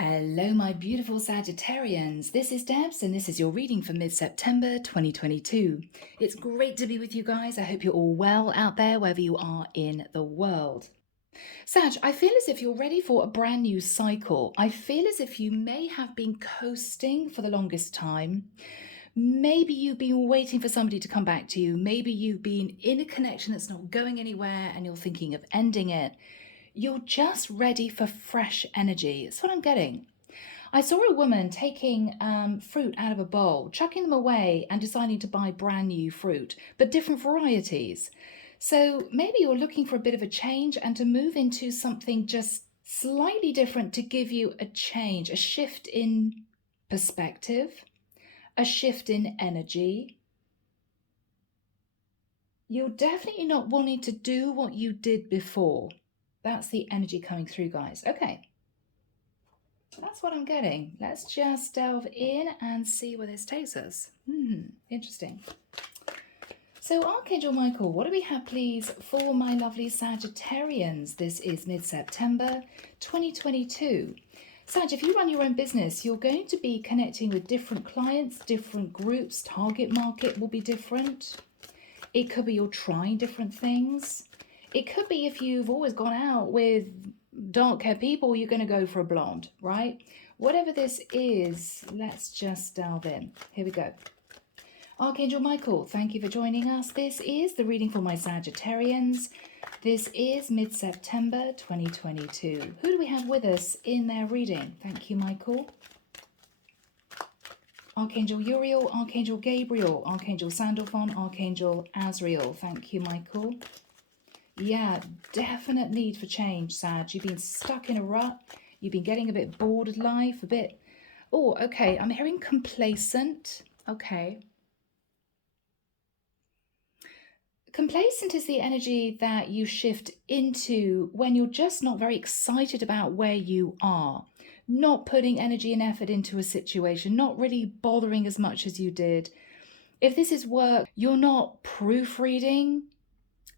Hello, my beautiful Sagittarians. This is Debs, and this is your reading for mid-September 2022. It's great to be with you guys. I hope you're all well out there, wherever you are in the world. Sag, I feel as if you're ready for a brand new cycle. I feel as if you may have been coasting for the longest time. Maybe you've been waiting for somebody to come back to you. Maybe you've been in a connection that's not going anywhere and you're thinking of ending it. You're just ready for fresh energy. That's what I'm getting. I saw a woman taking fruit out of a bowl, chucking them away and deciding to buy brand new fruit, but different varieties. So maybe you're looking for a bit of a change and to move into something just slightly different to give you a change, a shift in perspective, a shift in energy. You're definitely not wanting to do what you did before. That's the energy coming through, guys. Okay. That's what I'm getting. Let's just delve in and see where this takes us. Interesting. So Archangel Michael, what do we have, please, for my lovely Sagittarians? This is mid-September 2022. Sag, if you run your own business, you're going to be connecting with different clients, different groups. Target market will be different. It could be you're trying different things. It could be if you've always gone out with dark hair people, you're going to go for a blonde, right? Whatever this is, let's just delve in. Here we go. Archangel Michael, thank you for joining us. This is the reading for my Sagittarians. This is mid-September 2022. Who do we have with us in their reading? Thank you, Michael. Archangel Uriel, Archangel Gabriel, Archangel Sandalphon, Archangel Azrael. Thank you, Michael. Yeah, definite need for change, Sag. You've been stuck in a rut. You've been getting a bit bored of life, a bit... Oh, okay, I'm hearing complacent. Okay. Complacent is the energy that you shift into when you're just not very excited about where you are. Not putting energy and effort into a situation, not really bothering as much as you did. If this is work, you're not proofreading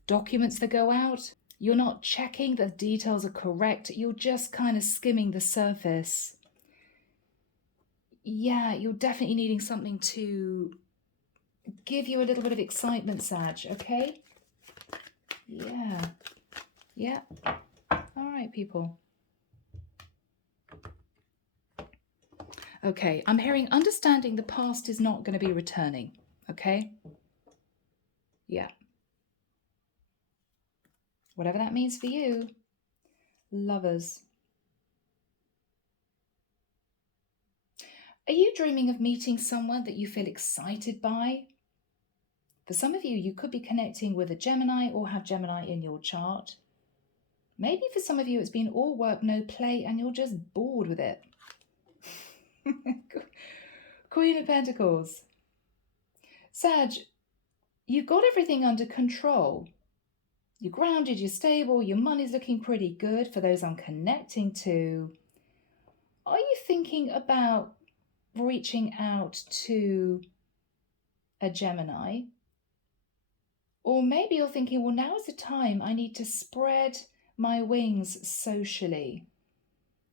documents that go out. You're not checking that the details are correct. You're just kind of skimming the surface. Yeah, you're definitely needing something to give you a little bit of excitement, Sag, okay? Yeah. All right, people. Okay, I'm hearing understanding the past is not going to be returning, okay? Yeah. Whatever that means for you. Lovers. Are you dreaming of meeting someone that you feel excited by? For some of you, you could be connecting with a Gemini or have Gemini in your chart. Maybe for some of you, it's been all work, no play, and you're just bored with it. Queen of Pentacles. Sag, you've got everything under control. You're grounded, you're stable, your money's looking pretty good for those I'm connecting to. Are you thinking about reaching out to a Gemini? Or maybe you're thinking, well, now is the time I need to spread my wings socially.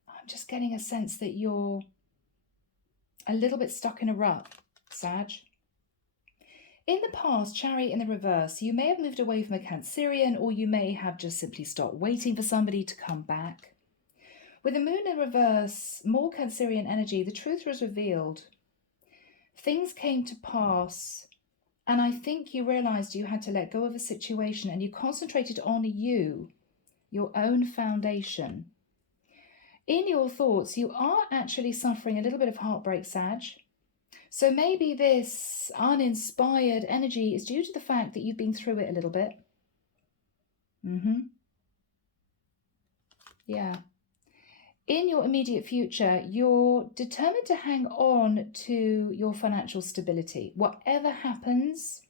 I'm just getting a sense that you're a little bit stuck in a rut, Sag. In the past, Chariot in the reverse, you may have moved away from a Cancerian, or you may have just simply stopped waiting for somebody to come back. With the moon in reverse, more Cancerian energy, the truth was revealed. Things came to pass, and I think you realized you had to let go of a situation and you concentrated on you, your own foundation. In your thoughts, you are actually suffering a little bit of heartbreak, Sag. So maybe this uninspired energy is due to the fact that you've been through it a little bit. Yeah. In your immediate future, you're determined to hang on to your financial stability. Whatever happens,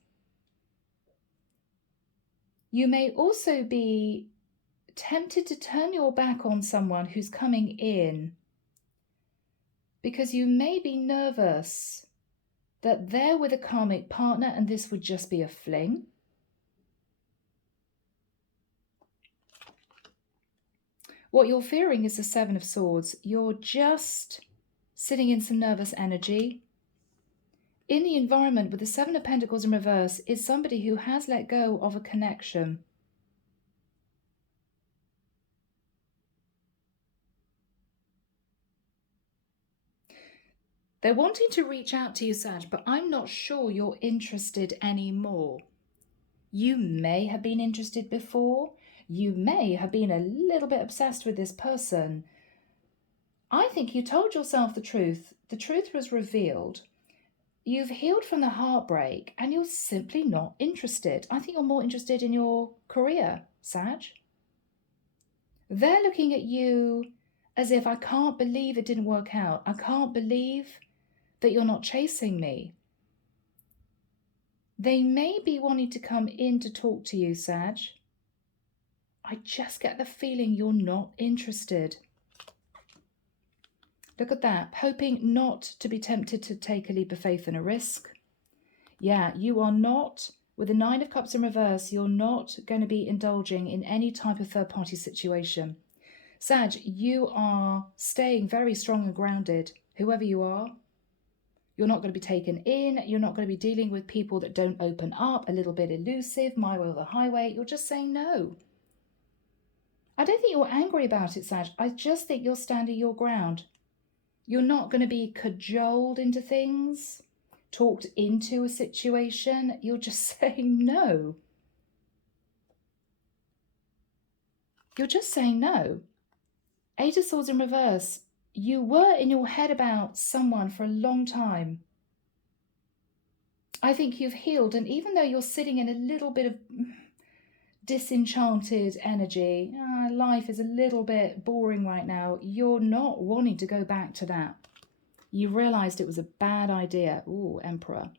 you may also be tempted to turn your back on someone who's coming in because you may be nervous that they're with a karmic partner and this would just be a fling. What you're fearing is the Seven of Swords. You're just sitting in some nervous energy. In the environment with the Seven of Pentacles in reverse is somebody who has let go of a connection. They're wanting to reach out to you, Sag, but I'm not sure you're interested anymore. You may have been interested before. You may have been a little bit obsessed with this person. I think you told yourself the truth. The truth was revealed. You've healed from the heartbreak and you're simply not interested. I think you're more interested in your career, Sag. They're looking at you as if, I can't believe it didn't work out. I can't believe that you're not chasing me. They may be wanting to come in to talk to you, Sag. I just get the feeling you're not interested. Look at that, hoping not to be tempted to take a leap of faith and a risk. Yeah, you are not, with the Nine of Cups in reverse, you're not going to be indulging in any type of third-party situation. Sag, you are staying very strong and grounded, whoever you are. You're not going to be taken in. You're not going to be dealing with people that don't open up, a little bit elusive, my way or the highway. You're just saying no. I don't think you're angry about it, Sag. I just think you're standing your ground. You're not going to be cajoled into things, talked into a situation. You're just saying no. You're just saying no. Eight of Swords in reverse. You were in your head about someone for a long time. I think you've healed, and even though you're sitting in a little bit of disenchanted energy, life is a little bit boring right now, you're not wanting to go back to that. You realized it was a bad idea. Ooh, Emperor.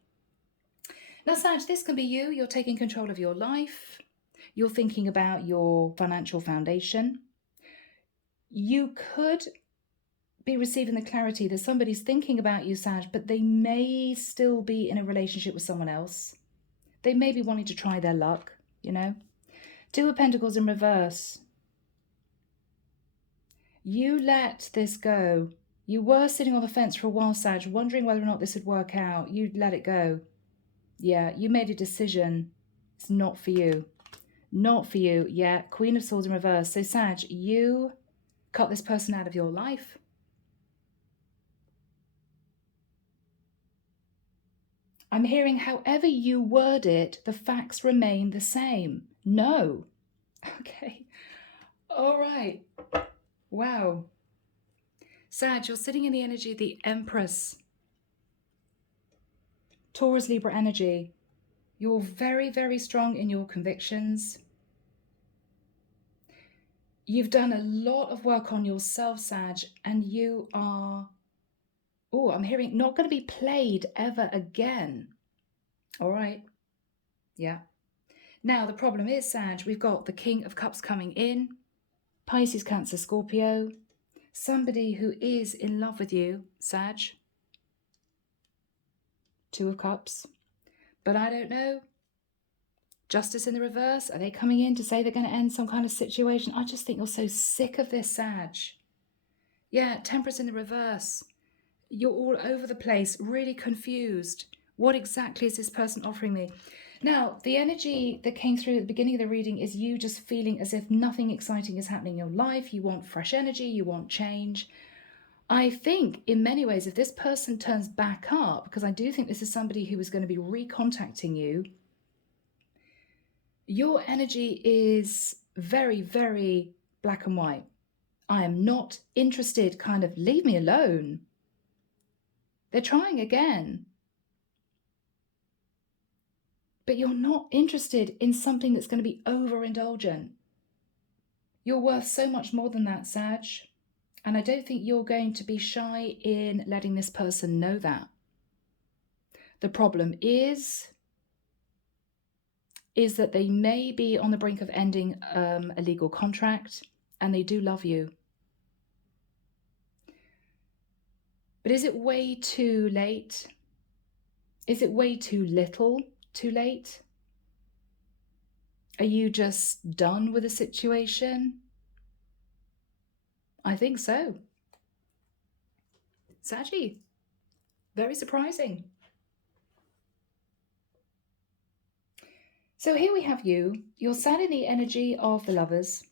Now, Sag, this can be you. You're taking control of your life. You're thinking about your financial foundation. You could be receiving the clarity that somebody's thinking about you, Sag, but they may still be in a relationship with someone else. They may be wanting to try their luck, you know. Two of Pentacles in reverse. You let this go. You were sitting on the fence for a while, Sag, wondering whether or not this would work out. You let it go. Yeah, you made a decision. It's not for you. Not for you. Yeah, Queen of Swords in reverse. So, Sag, you cut this person out of your life. I'm hearing however you word it, the facts remain the same. No. Okay. All right. Wow. Sag, you're sitting in the energy of the Empress. Taurus, Libra energy. You're very, very strong in your convictions. You've done a lot of work on yourself, Sag, and you are, I'm hearing, not going to be played ever again. All right. Yeah. Now, the problem is, Sag, we've got the King of Cups coming in, Pisces, Cancer, Scorpio, somebody who is in love with you, Sag. Two of Cups. But I don't know. Justice in the reverse. Are they coming in to say they're going to end some kind of situation? I just think you're so sick of this, Sag. Yeah, Temperance in the reverse. You're all over the place, really confused. What exactly is this person offering me? Now, the energy that came through at the beginning of the reading is you just feeling as if nothing exciting is happening in your life. You want fresh energy, you want change. I think in many ways, if this person turns back up, because I do think this is somebody who is going to be recontacting you, your energy is very, very black and white. I am not interested, kind of leave me alone. They're trying again. But you're not interested in something that's going to be overindulgent. You're worth so much more than that, Sag. And I don't think you're going to be shy in letting this person know that. The problem is that they may be on the brink of ending a legal contract, and they do love you. But is it way too late? Is it way too little too late? Are you just done with the situation? I think so. Saggy. Very surprising. So here we have you. You're sat in the energy of the Lovers.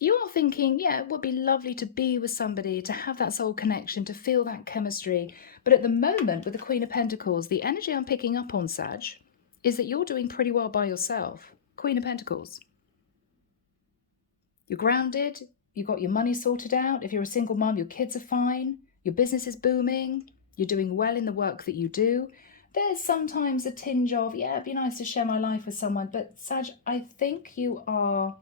You are thinking, yeah, it would be lovely to be with somebody, to have that soul connection, to feel that chemistry. But at the moment, with the Queen of Pentacles, the energy I'm picking up on, Sag, is that you're doing pretty well by yourself. Queen of Pentacles. You're grounded. You've got your money sorted out. If you're a single mum, your kids are fine. Your business is booming. You're doing well in the work that you do. There's sometimes a tinge of, yeah, it'd be nice to share my life with someone. But Sag, I think you are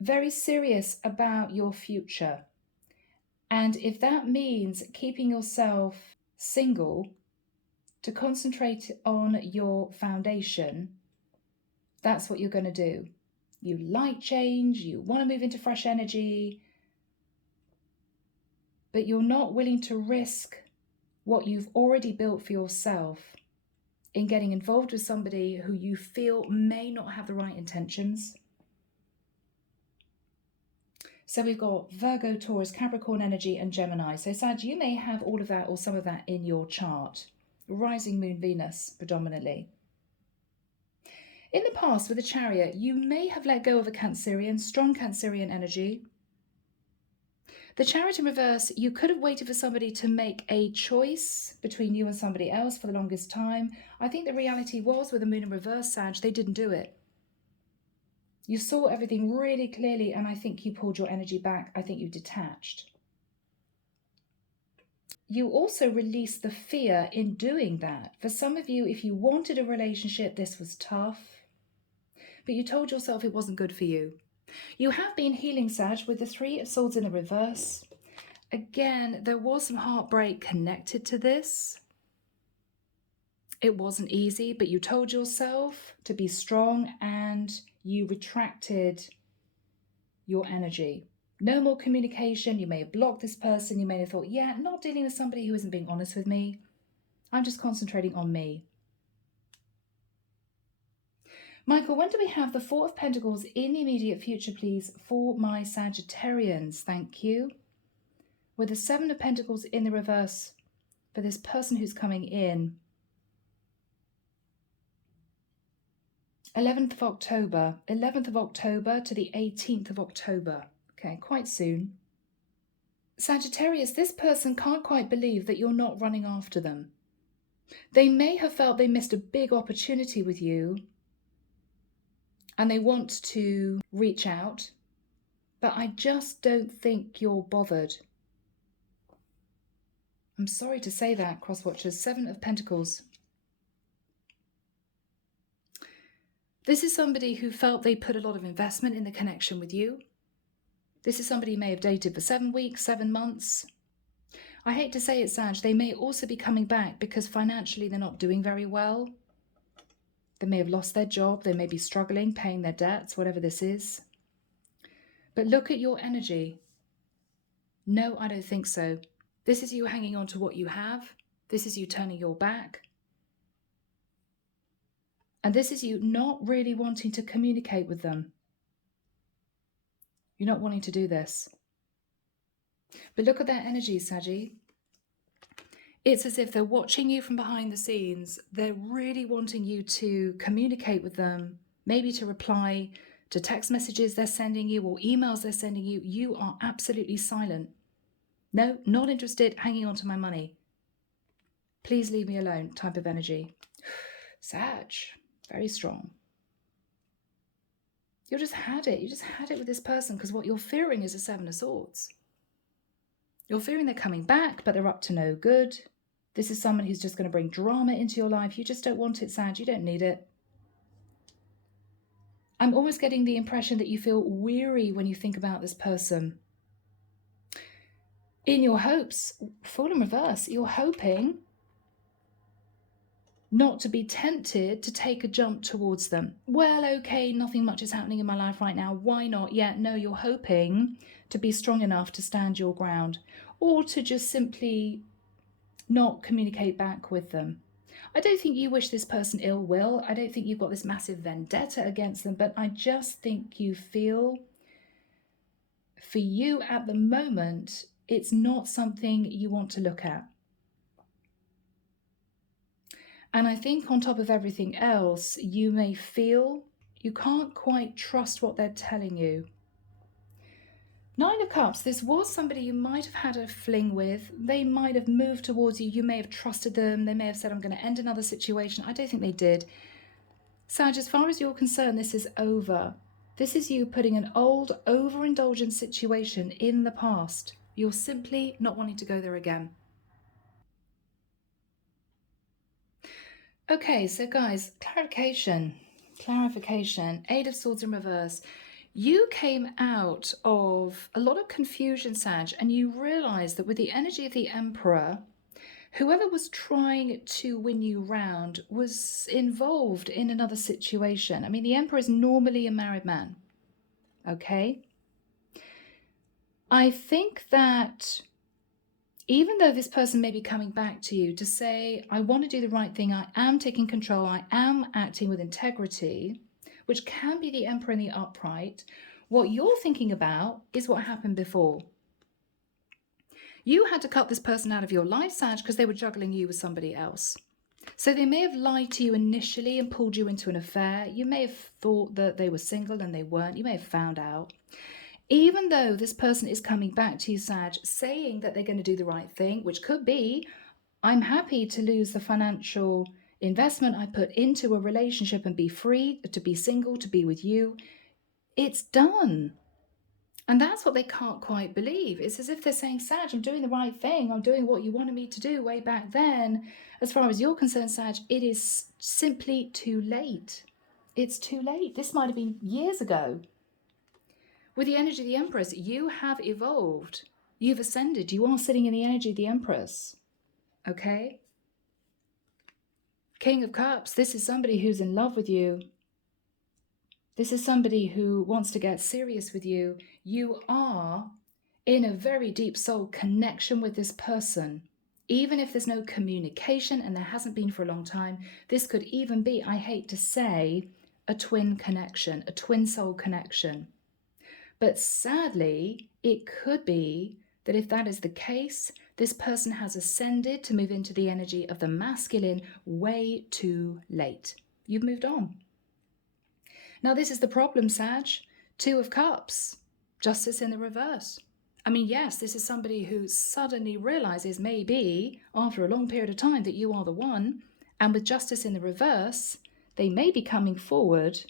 very serious about your future. And if that means keeping yourself single to concentrate on your foundation, that's what you're going to do. You like change, you want to move into fresh energy, but you're not willing to risk what you've already built for yourself in getting involved with somebody who you feel may not have the right intentions. So we've got Virgo, Taurus, Capricorn energy and Gemini. So Sag, you may have all of that or some of that in your chart. Rising moon Venus predominantly. In the past with the Chariot, you may have let go of a Cancerian, strong Cancerian energy. The Chariot in reverse, you could have waited for somebody to make a choice between you and somebody else for the longest time. I think the reality was with the moon in reverse, Sag, they didn't do it. You saw everything really clearly, and I think you pulled your energy back. I think you detached. You also released the fear in doing that. For some of you, if you wanted a relationship, this was tough, but you told yourself it wasn't good for you. You have been healing, Sag, with the Three of Swords in the reverse. Again, there was some heartbreak connected to this. It wasn't easy, but you told yourself to be strong and you retracted your energy. No more communication. You may have blocked this person. You may have thought, yeah, not dealing with somebody who isn't being honest with me. I'm just concentrating on me. Michael, when do we have the Four of Pentacles in the immediate future, please, for my Sagittarians? Thank you. With the Seven of Pentacles in the reverse for this person who's coming in. 11th of October. 11th of October to the 18th of October. Okay, quite soon. Sagittarius, this person can't quite believe that you're not running after them. They may have felt they missed a big opportunity with you and they want to reach out, but I just don't think you're bothered. I'm sorry to say that, cross-watchers. Seven of Pentacles. This is somebody who felt they put a lot of investment in the connection with you. This is somebody you may have dated for 7 weeks, 7 months. I hate to say it, Sag, they may also be coming back because financially they're not doing very well. They may have lost their job. They may be struggling, paying their debts, whatever this is. But look at your energy. No, I don't think so. This is you hanging on to what you have. This is you turning your back. And this is you not really wanting to communicate with them. You're not wanting to do this. But look at their energy, Saggy. It's as if they're watching you from behind the scenes. They're really wanting you to communicate with them, maybe to reply to text messages they're sending you or emails they're sending you. You are absolutely silent. No, not interested, hanging on to my money. Please leave me alone type of energy. Sag, very strong. You just had it. You just had it with this person because what you're fearing is a Seven of Swords. You're fearing they're coming back, but they're up to no good. This is someone who's just going to bring drama into your life. You just don't want it, Sag. You don't need it. I'm almost getting the impression that you feel weary when you think about this person. In your hopes, Fool in reverse, you're hoping not to be tempted to take a jump towards them. Well, okay, nothing much is happening in my life right now. Why not? Yeah, no, you're hoping to be strong enough to stand your ground or to just simply not communicate back with them. I don't think you wish this person ill will. I don't think you've got this massive vendetta against them, but I just think you feel for you at the moment, it's not something you want to look at. And I think on top of everything else, you may feel you can't quite trust what they're telling you. Nine of Cups, this was somebody you might have had a fling with. They might have moved towards you. You may have trusted them. They may have said, I'm going to end another situation. I don't think they did. Sag, as far as you're concerned, this is over. This is you putting an old, overindulgent situation in the past. You're simply not wanting to go there again. Okay, so guys, clarification. Eight of Swords in reverse. You came out of a lot of confusion, Sag, and you realized that with the energy of the Emperor, whoever was trying to win you round was involved in another situation. I mean, the Emperor is normally a married man, okay? I think that even though this person may be coming back to you to say, I want to do the right thing, I am taking control, I am acting with integrity, which can be the Emperor in the upright, what you're thinking about is what happened before. You had to cut this person out of your life, Sag, because they were juggling you with somebody else. So they may have lied to you initially and pulled you into an affair. You may have thought that they were single and they weren't. You may have found out. Even though this person is coming back to you, Sag, saying that they're going to do the right thing, which could be, I'm happy to lose the financial investment I put into a relationship and be free, to be single, to be with you. It's done. And that's what they can't quite believe. It's as if they're saying, Sag, I'm doing the right thing. I'm doing what you wanted me to do way back then. As far as you're concerned, Sag, it is simply too late. It's too late. This might have been years ago. With the energy of the Empress, you have evolved. You've ascended. You are sitting in the energy of the Empress. Okay? King of Cups, this is somebody who's in love with you. This is somebody who wants to get serious with you. You are in a very deep soul connection with this person. Even if there's no communication, and there hasn't been for a long time, this could even be, I hate to say, a twin connection, a twin soul connection. But sadly, it could be that if that is the case, this person has ascended to move into the energy of the masculine way too late. You've moved on. Now, this is the problem, Sag. Two of Cups, Justice in the reverse. I mean, yes, this is somebody who suddenly realizes maybe after a long period of time that you are the one. And with Justice in the reverse, they may be coming forward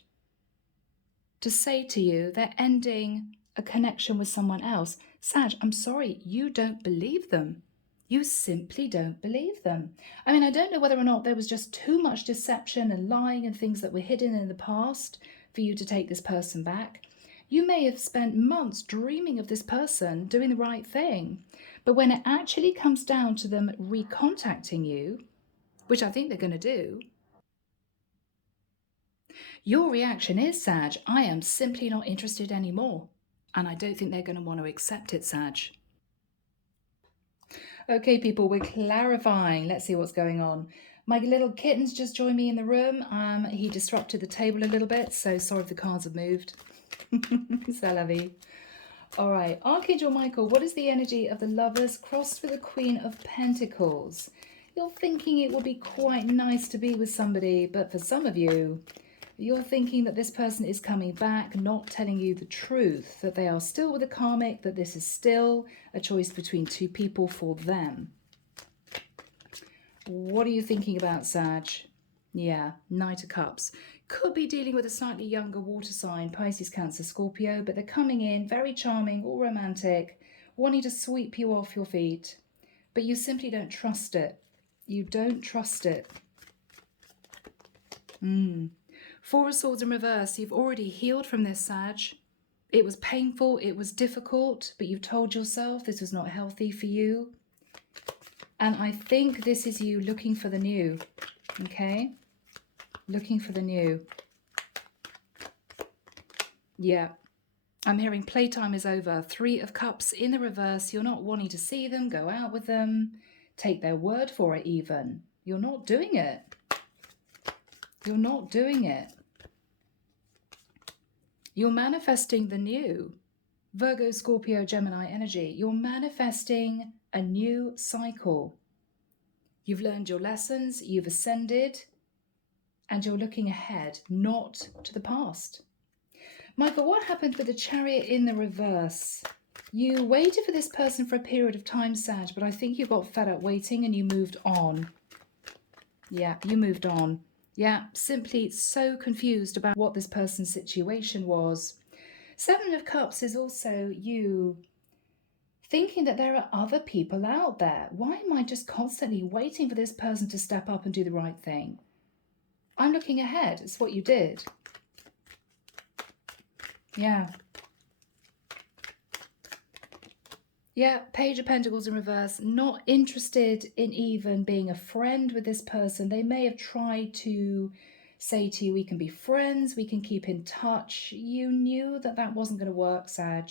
to say to you they're ending a connection with someone else. Sag, I'm sorry, you don't believe them. You simply don't believe them. I mean, I don't know whether or not there was just too much deception and lying and things that were hidden in the past for you to take this person back. You may have spent months dreaming of this person doing the right thing, but when it actually comes down to them recontacting you, which I think they're going to do, your reaction is, Sag, I am simply not interested anymore. And I don't think they're going to want to accept it, Sag. Okay, people, we're clarifying. Let's see what's going on. My little kitten's just joined me in the room. He disrupted the table a little bit, so sorry if the cards have moved. C'est la vie. All right, Archangel Michael, what is the energy of the Lovers crossed with the Queen of Pentacles? You're thinking it will be quite nice to be with somebody, but for some of you, you're thinking that this person is coming back, not telling you the truth, that they are still with a karmic, that this is still a choice between two people for them. What are you thinking about, Sag? Yeah, Knight of Cups. Could be dealing with a slightly younger water sign, Pisces, Cancer, Scorpio, but they're coming in very charming, all romantic, wanting to sweep you off your feet. But you simply don't trust it. You don't trust it. Four of Swords in reverse. You've already healed from this, Sag. It was painful, it was difficult, but you've told yourself this was not healthy for you. And I think this is you looking for the new, okay? Looking for the new. Yeah. I'm hearing playtime is over. Three of Cups in the reverse. You're not wanting to see them, go out with them, take their word for it even. You're not doing it. You're not doing it. You're manifesting the new. Virgo, Scorpio, Gemini energy. You're manifesting a new cycle. You've learned your lessons, you've ascended, and you're looking ahead, not to the past. Michael, what happened with the Chariot in the reverse? You waited for this person for a period of time, Sag, but I think you got fed up waiting and you moved on. Yeah, you moved on. Yeah, simply so confused about what this person's situation was. Seven of Cups is also you thinking that there are other people out there. Why am I just constantly waiting for this person to step up and do the right thing? I'm looking ahead. It's what you did. Yeah. Yeah, Page of Pentacles in reverse. Not interested in even being a friend with this person. They may have tried to say to you, we can be friends, we can keep in touch. You knew that that wasn't going to work, Sag.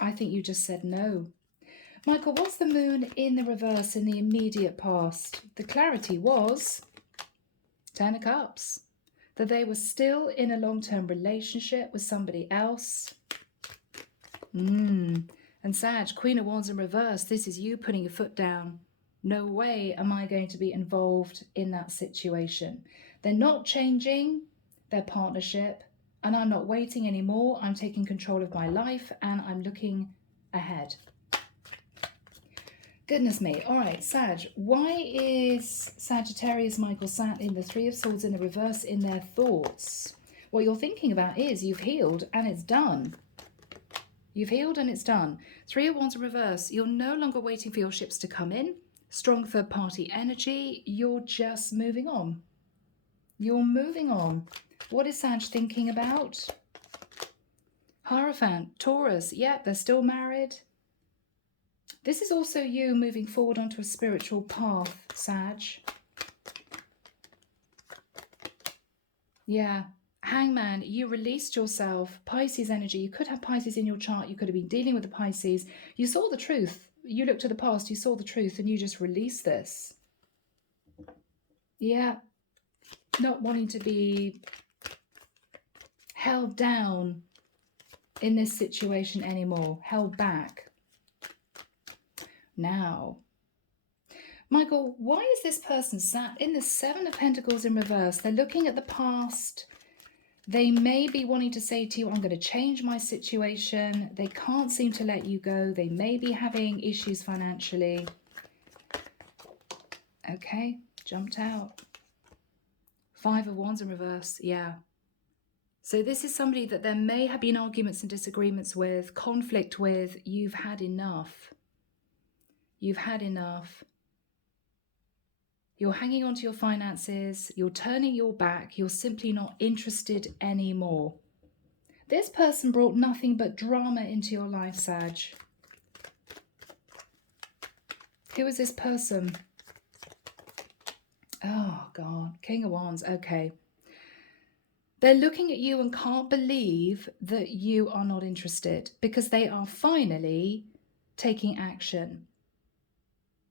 I think you just said no. Michael, what's the moon in the reverse in the immediate past? The clarity was 10 of Cups. That they were still in a long-term relationship with somebody else. And Sag, Queen of Wands in reverse. This is you putting your foot down. No way am I going to be involved in that situation. They're not changing their partnership, and I'm not waiting anymore. I'm taking control of my life and I'm looking ahead. Goodness me. All right, Sag, why is Sagittarius Michael sat in the Three of Swords in the reverse in their thoughts? What you're thinking about is you've healed and it's done. You've healed and it's done. Three of Wands in reverse. You're no longer waiting for your ships to come in. Strong third-party energy. You're just moving on. You're moving on. What is Sag thinking about? Hierophant, Taurus. Yeah, they're still married. This is also you moving forward onto a spiritual path, Sag. Yeah. Hangman, you released yourself. Pisces energy. You could have Pisces in your chart. You could have been dealing with the Pisces. You saw the truth. You looked at the past. You saw the truth and you just released this. Yeah. Not wanting to be held down in this situation anymore. Held back. Now, Michael, why is this person sat in the Seven of Pentacles in reverse? They're looking at the past. They may be wanting to say to you, I'm going to change my situation. They can't seem to let you go. They may be having issues financially. Okay, jumped out. Five of Wands in reverse, yeah. So this is somebody that there may have been arguments and disagreements with, conflict with. You've had enough. You've had enough. You're hanging on to your finances. You're turning your back. You're simply not interested anymore. This person brought nothing but drama into your life, Sag. Who is this person? Oh, God. King of Wands. Okay. They're looking at you and can't believe that you are not interested because they are finally taking action.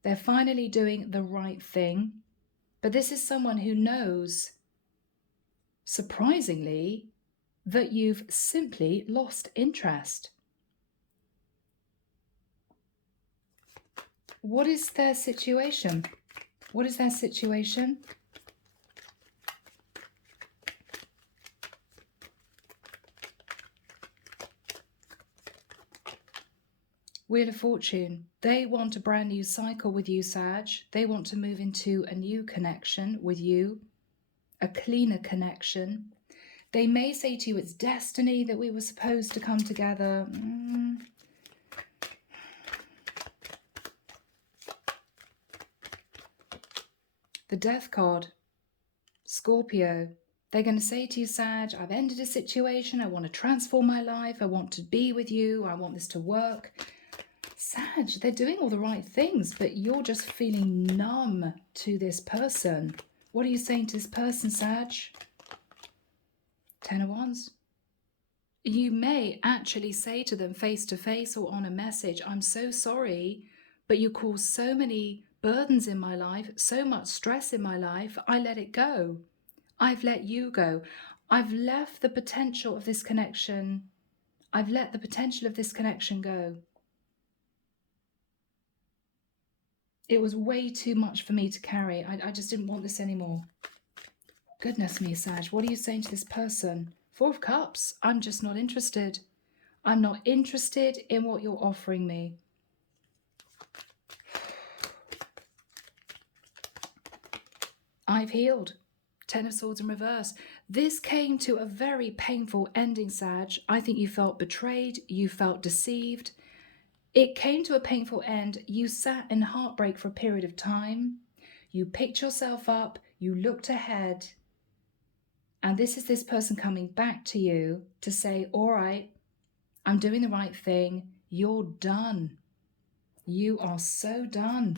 They're finally doing the right thing. But this is someone who knows, surprisingly, that you've simply lost interest. What is their situation? What is their situation? Wheel of Fortune. They want a brand new cycle with you, Sag. They want to move into a new connection with you, a cleaner connection. They may say to you, it's destiny that we were supposed to come together. The Death card. Scorpio. They're going to say to you, Sag, I've ended a situation. I want to transform my life. I want to be with you. I want this to work. Sag, they're doing all the right things, but you're just feeling numb to this person. What are you saying to this person, Sag? Ten of Wands. You may actually say to them face to face or on a message, I'm so sorry, but you cause so many burdens in my life, so much stress in my life, I let it go. I've let you go. I've left the potential of this connection I've let the potential of this connection go. It was way too much for me to carry. I just didn't want this anymore. Goodness me, Sag, what are you saying to this person? Four of Cups, I'm just not interested. I'm not interested in what you're offering me. I've healed. Ten of Swords in reverse. This came to a very painful ending, Sag. I think you felt betrayed. You felt deceived. It came to a painful end. You sat in heartbreak for a period of time. You picked yourself up. You looked ahead. And this is this person coming back to you to say, all right, I'm doing the right thing. You're done. You are so done.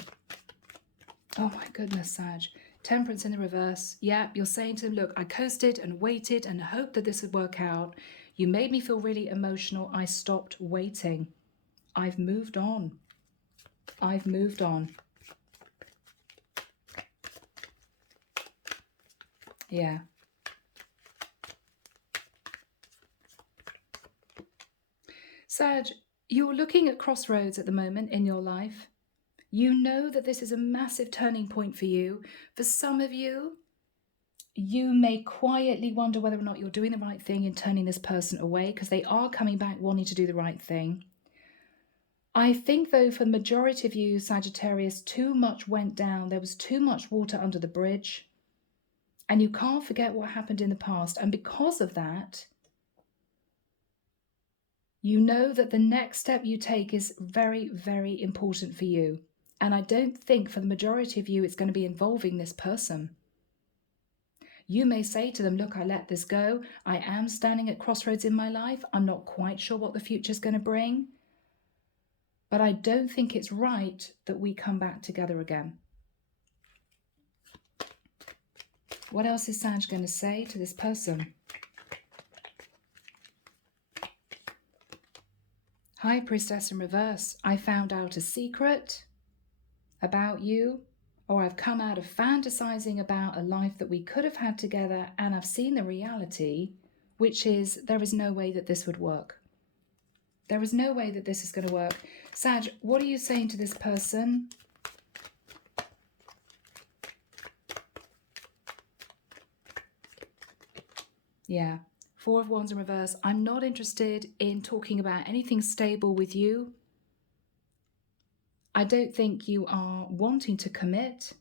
Oh my goodness, Sag. Temperance in the reverse. Yeah, you're saying to them, look, I coasted and waited and hoped that this would work out. You made me feel really emotional. I stopped waiting. I've moved on. I've moved on. Yeah. Sag, you're looking at crossroads at the moment in your life. You know that this is a massive turning point for you. For some of you, you may quietly wonder whether or not you're doing the right thing in turning this person away, because they are coming back wanting to do the right thing. I think, though, for the majority of you, Sagittarius, too much went down. There was too much water under the bridge. And you can't forget what happened in the past. And because of that, you know that the next step you take is very, very important for you. And I don't think for the majority of you it's going to be involving this person. You may say to them, look, I let this go. I am standing at crossroads in my life. I'm not quite sure what the future is going to bring. But I don't think it's right that we come back together again. What else is Sag going to say to this person? High Priestess in reverse. I found out a secret about you, or I've come out of fantasizing about a life that we could have had together, and I've seen the reality, which is there is no way that this would work. There is no way that this is going to work. Sag, what are you saying to this person? Yeah. Four of Wands in reverse. I'm not interested in talking about anything stable with you. I don't think you are wanting to commit,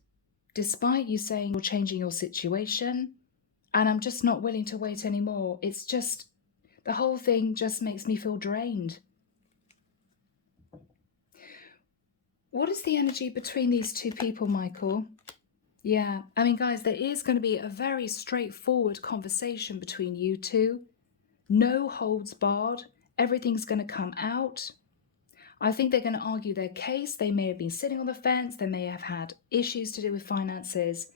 despite you saying you're changing your situation. And I'm just not willing to wait anymore. It's just, the whole thing just makes me feel drained. What is the energy between these two people, Michael? Yeah, I mean, guys, there is going to be a very straightforward conversation between you two. No holds barred. Everything's going to come out. I think they're going to argue their case. They may have been sitting on the fence. They may have had issues to do with finances.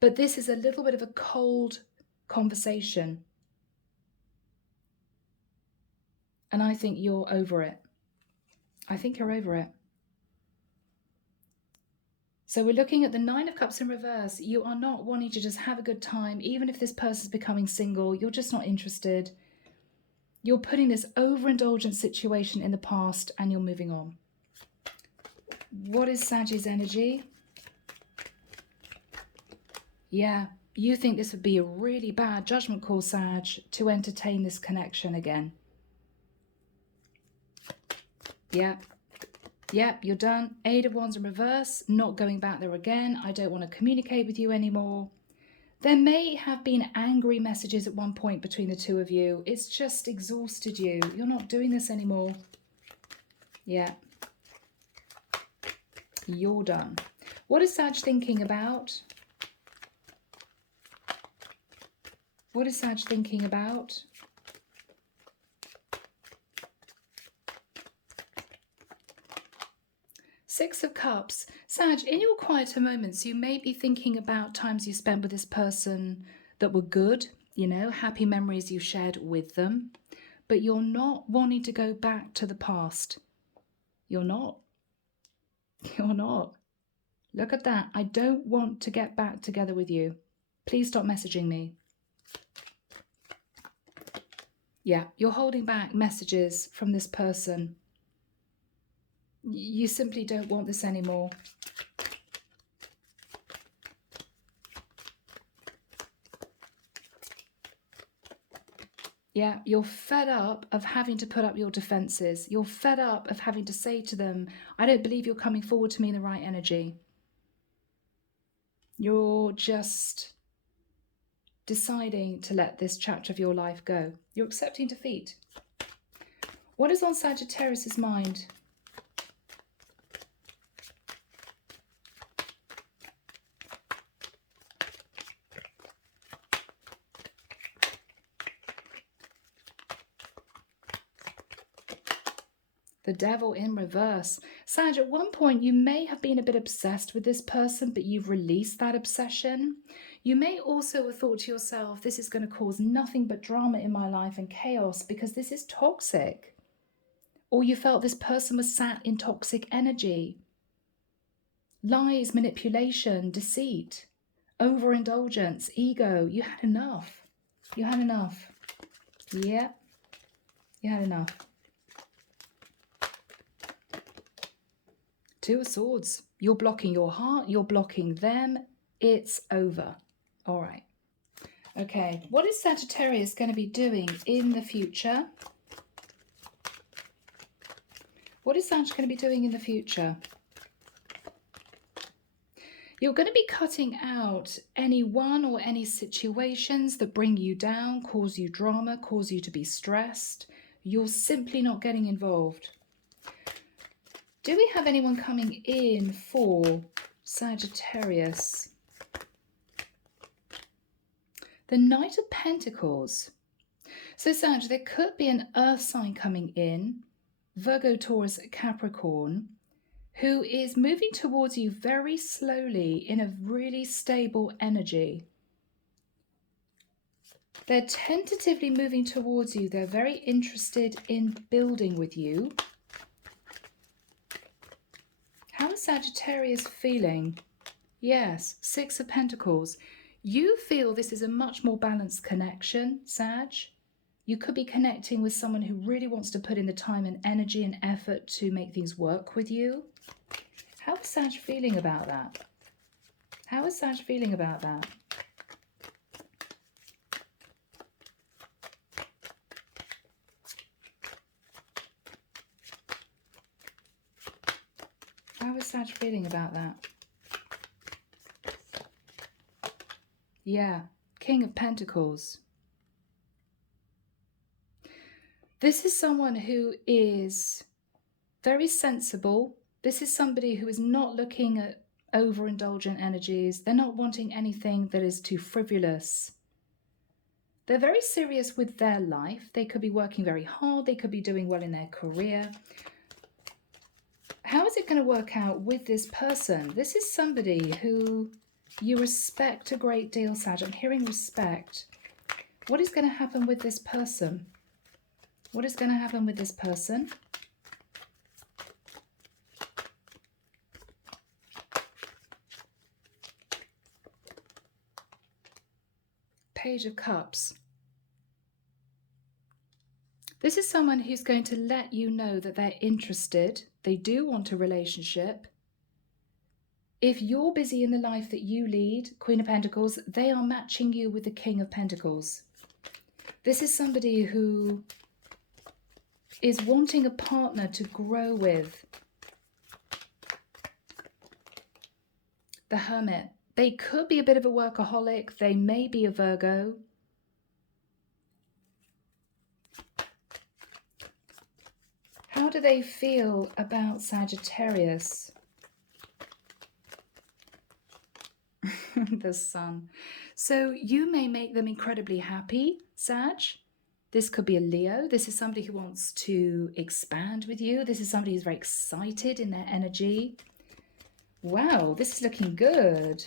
But this is a little bit of a cold conversation. And I think you're over it. I think you're over it. So we're looking at the Nine of Cups in reverse. You are not wanting to just have a good time. Even if this person's becoming single, you're just not interested. You're putting this overindulgent situation in the past and you're moving on. What is Sag's energy? Yeah, you think this would be a really bad judgment call, Sag, to entertain this connection again. Yeah. Yep, you're done. Eight of Wands in reverse, not going back there again. I don't want to communicate with you anymore. There may have been angry messages at one point between the two of you. It's just exhausted you. You're not doing this anymore. Yeah. You're done. What is Sag thinking about? What is Sag thinking about? Six of Cups. Sag, in your quieter moments, you may be thinking about times you spent with this person that were good, you know, happy memories you shared with them, but you're not wanting to go back to the past. You're not. You're not. Look at that. I don't want to get back together with you. Please stop messaging me. Yeah, you're holding back messages from this person. You simply don't want this anymore. Yeah, you're fed up of having to put up your defenses. You're fed up of having to say to them, I don't believe you're coming forward to me in the right energy. You're just deciding to let this chapter of your life go. You're accepting defeat. What is on Sagittarius's mind? The Devil in reverse. Sag, at one point you may have been a bit obsessed with this person, but you've released that obsession. You may also have thought to yourself, this is going to cause nothing but drama in my life and chaos because this is toxic. Or you felt this person was sat in toxic energy. Lies, manipulation, deceit, overindulgence, ego. You had enough. You had enough. Yeah, you had enough. Two of Swords. You're blocking your heart. You're blocking them. It's over. All right. Okay. What is Sagittarius going to be doing in the future? What is Sag going to be doing in the future? You're going to be cutting out anyone or any situations that bring you down, cause you drama, cause you to be stressed. You're simply not getting involved. Do we have anyone coming in for Sagittarius? The Knight of Pentacles. So Sag, there could be an earth sign coming in, Virgo, Taurus, Capricorn, who is moving towards you very slowly in a really stable energy. They're tentatively moving towards you. They're very interested in building with you. How is Sagittarius feeling? Yes, Six of Pentacles. You feel this is a much more balanced connection, Sag. You could be connecting with someone who really wants to put in the time and energy and effort to make things work with you. How is Sag feeling about that? How is Sag feeling about that? How is Sag feeling about that? Yeah, King of Pentacles. This is someone who is very sensible. This is somebody who is not looking at overindulgent energies. They're not wanting anything that is too frivolous. They're very serious with their life. They could be working very hard. They could be doing well in their career. How is it going to work out with this person? This is somebody who you respect a great deal, Sag. I'm hearing respect. What is going to happen with this person? What is going to happen with this person? Page of Cups. This is someone who's going to let you know that they're interested. They do want a relationship. If you're busy in the life that you lead, Queen of Pentacles, they are matching you with the King of Pentacles. This is somebody who is wanting a partner to grow with. The Hermit. They could be a bit of a workaholic. They may be a Virgo. How do they feel about Sagittarius? The Sun. So you may make them incredibly happy, Sag. This could be a Leo. This is somebody who wants to expand with you. This is somebody who's very excited in their energy. Wow, this is looking good.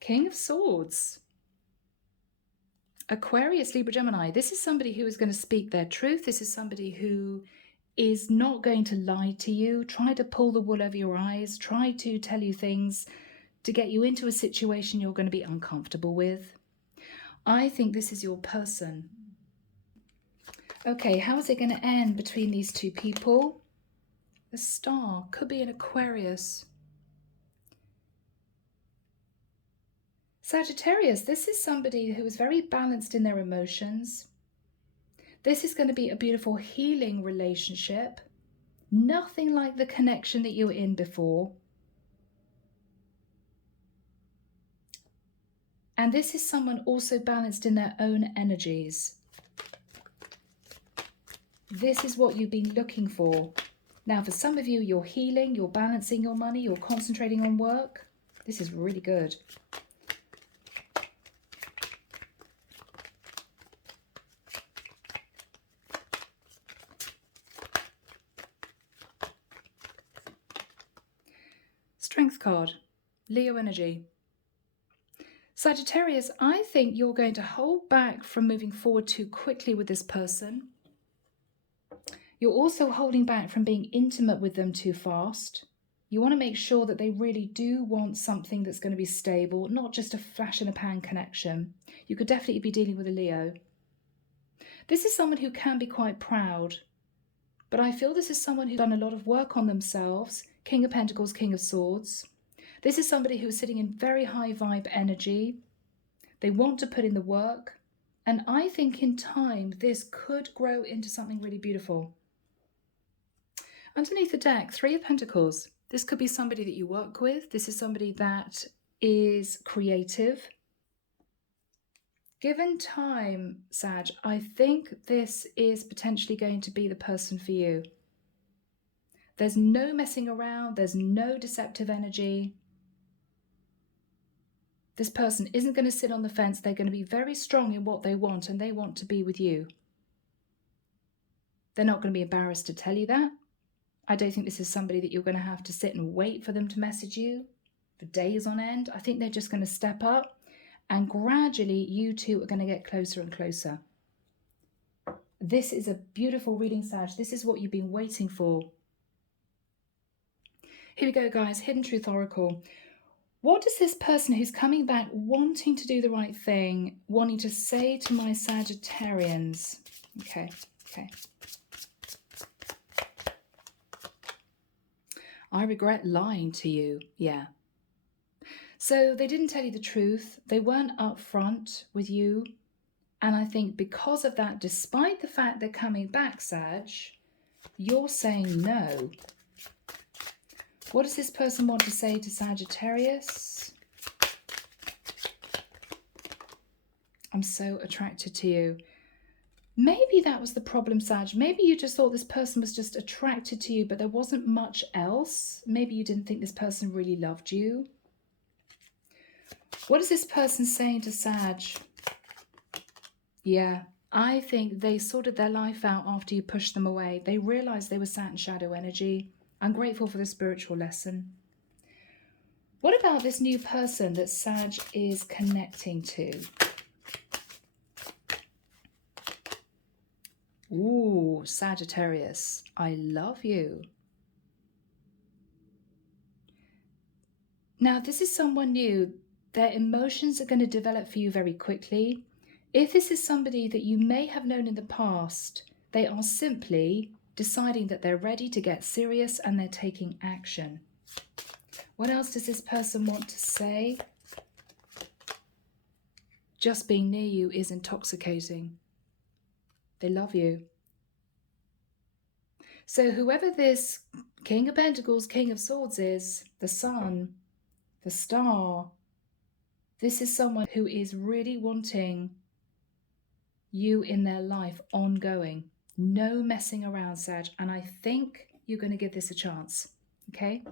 King of Swords. Aquarius, Libra, Gemini. This is somebody who is going to speak their truth. This is somebody who is not going to lie to you, try to pull the wool over your eyes, try to tell you things to get you into a situation you're going to be uncomfortable with. I think this is your person. Okay, how is it going to end between these two people? The Star could be an Aquarius. Sagittarius, this is somebody who is very balanced in their emotions. This is going to be a beautiful healing relationship. Nothing like the connection that you were in before. And this is someone also balanced in their own energies. This is what you've been looking for. Now, for some of you, you're healing, you're balancing your money, you're concentrating on work. This is really good. Strength card, Leo energy. Sagittarius, I think you're going to hold back from moving forward too quickly with this person. You're also holding back from being intimate with them too fast. You want to make sure that they really do want something that's going to be stable, not just a flash in a pan connection. You could definitely be dealing with a Leo. This is someone who can be quite proud, but I feel this is someone who's done a lot of work on themselves. King of Pentacles, King of Swords. This is somebody who is sitting in very high vibe energy. They want to put in the work. And I think in time, this could grow into something really beautiful. Underneath the deck, Three of Pentacles. This could be somebody that you work with. This is somebody that is creative. Given time, Sag, I think this is potentially going to be the person for you. There's no messing around. There's no deceptive energy. This person isn't going to sit on the fence. They're going to be very strong in what they want, and they want to be with you. They're not going to be embarrassed to tell you that. I don't think this is somebody that you're going to have to sit and wait for them to message you for days on end. I think they're just going to step up, and gradually you two are going to get closer and closer. This is a beautiful reading, Sag. This is what you've been waiting for. Here we go, guys. Hidden Truth Oracle. What does this person who's coming back wanting to do the right thing, wanting to say to my Sagittarians? Okay. I regret lying to you. Yeah. So they didn't tell you the truth. They weren't upfront with you. And I think because of that, despite the fact they're coming back, Sag, you're saying no. What does this person want to say to Sagittarius? I'm so attracted to you. Maybe that was the problem, Sag. Maybe you just thought this person was just attracted to you, but there wasn't much else. Maybe you didn't think this person really loved you. What is this person saying to Sag? Yeah, I think they sorted their life out after you pushed them away. They realized they were sat in shadow energy. I'm grateful for the spiritual lesson. What about this new person that Sag is connecting to? Ooh, Sagittarius, I love you. Now, this is someone new. Their emotions are going to develop for you very quickly. If this is somebody that you may have known in the past, they are simply deciding that they're ready to get serious and they're taking action. What else does this person want to say? Just being near you is intoxicating. They love you. So whoever this King of Pentacles, King of Swords is, the Sun, the Star, this is someone who is really wanting you in their life ongoing. No messing around, Sag. And I think you're going to give this a chance. Okay?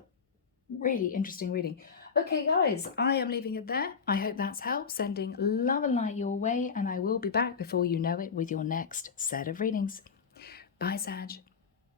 Really interesting reading. Okay, guys, I am leaving it there. I hope that's helped. Sending love and light your way. And I will be back before you know it with your next set of readings. Bye, Sag.